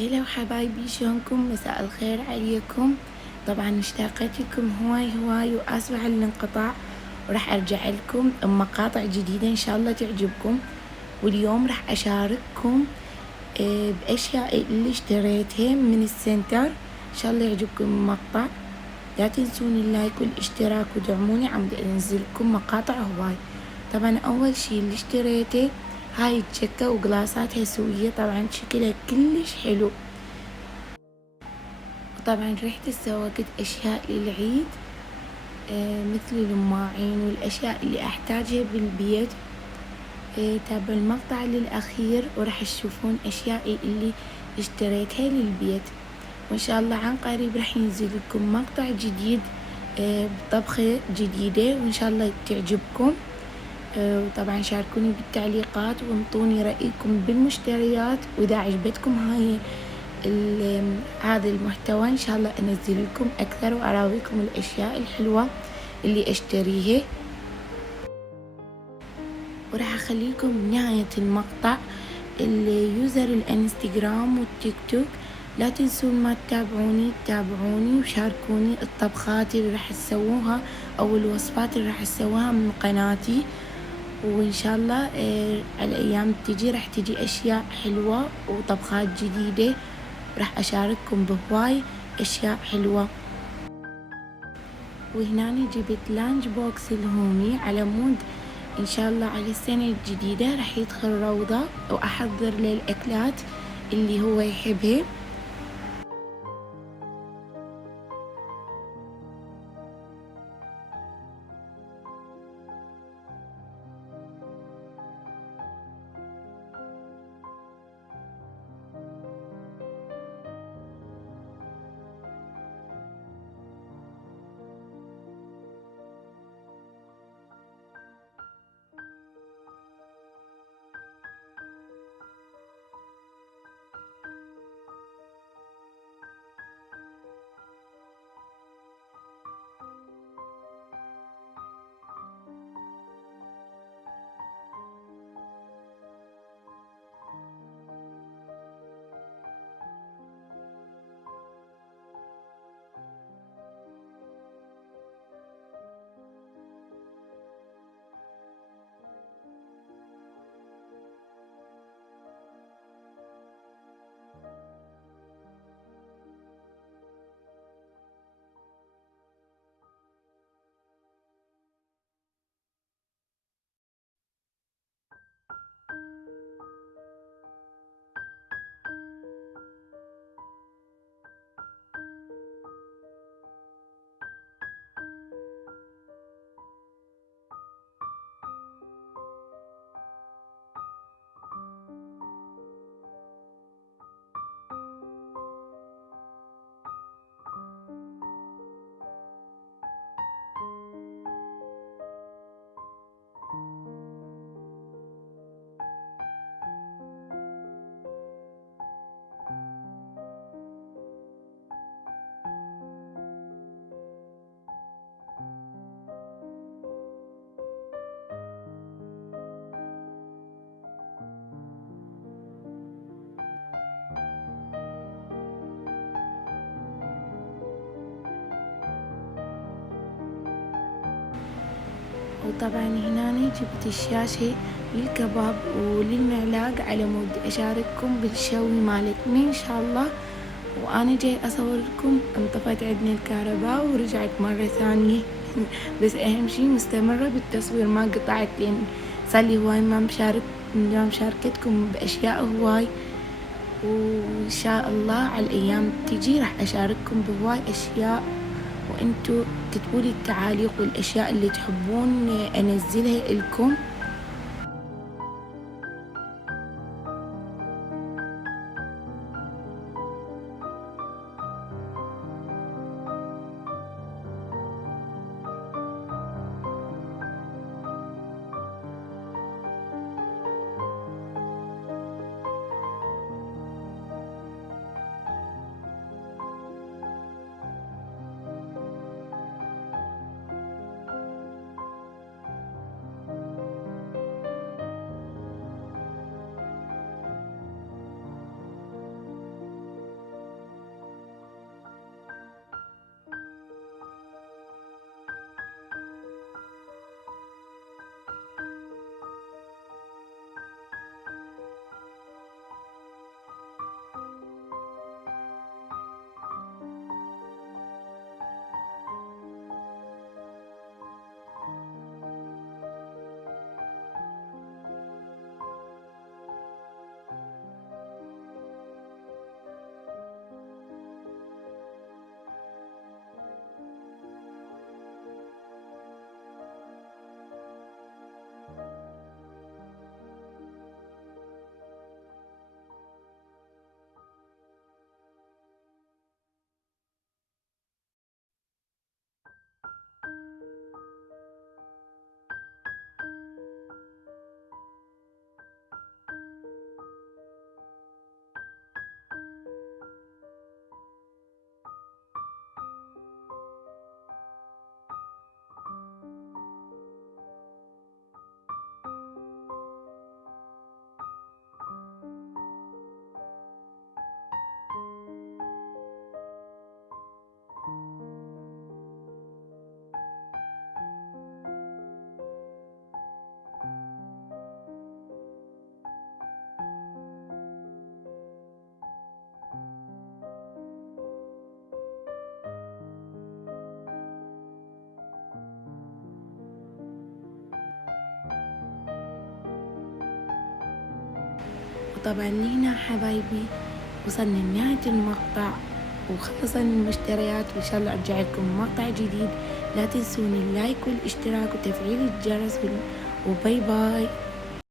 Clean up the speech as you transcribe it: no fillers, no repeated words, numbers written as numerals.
هلا وحبايبي، شلونكم؟ مساء الخير عليكم. طبعا اشتاقت لكم هواي واسفة على الانقطاع، وراح ارجع لكم بمقاطع جديدة ان شاء الله تعجبكم. واليوم راح اشارككم باشياء اللي اشتريتها من السنتر، ان شاء الله يعجبكم المقطع. لا تنسون اللايك والاشتراك ودعموني، عم انزل لكم مقاطع هواي. طبعا اول شي اللي اشتريته هاي الجكة وقلاصاتها سوية، طبعا شكلها كلش حلو. طبعا رحت سوقت اشياء للعيد مثل الماعين والاشياء اللي احتاجها بالبيت. تابعوا المقطع للاخير وراح تشوفون اشيائي اللي اشتريتها للبيت، وان شاء الله عن قريب راح ينزل لكم مقطع جديد بطبخة جديدة، وان شاء الله تعجبكم. وطبعا شاركوني بالتعليقات وانطوني رأيكم بالمشتريات، واذا عجبتكم هذا المحتوى ان شاء الله انزل لكم اكثر واراويكم الاشياء الحلوة اللي اشتريها. وراح اخليكم بنهاية المقطع اليوزر الانستغرام والتيك توك. لا تنسون ما تتابعوني وشاركوني الطبخات اللي راح تسووها او الوصفات اللي راح تسووها من قناتي. وان شاء الله على الايام تجي راح تجي اشياء حلوة وطبخات جديدة، راح اشارككم بهواي اشياء حلوة. وهنا جبت لانج بوكس الهومي على مود ان شاء الله على السنة الجديدة راح يدخل روضة واحضر له الاكلات اللي هو يحبها. وطبعا هنا جبت الشاشة للكباب وللمعلاق على مود اشارككم بالشوي مالتنا ان شاء الله. وانا جاي اصور لكم انطفت عندنا الكهرباء ورجعت مرة ثانية بس اهم شي مستمرة بالتصوير ما قطعت، لان صارلي هواي ما مشاركتكم باشياء هواي. وان شاء الله على الايام تجي راح اشارككم بهواي اشياء، وانتو كتبولي التعاليق والاشياء اللي تحبون انزلها لكم. وطبعا هنا حبايبي وصلنا لنهاية المقطع وخلصنا المشتريات، وإن شاء الله أرجع لكم مقطع جديد. لا تنسوني اللايك والاشتراك وتفعيل الجرس وباي باي.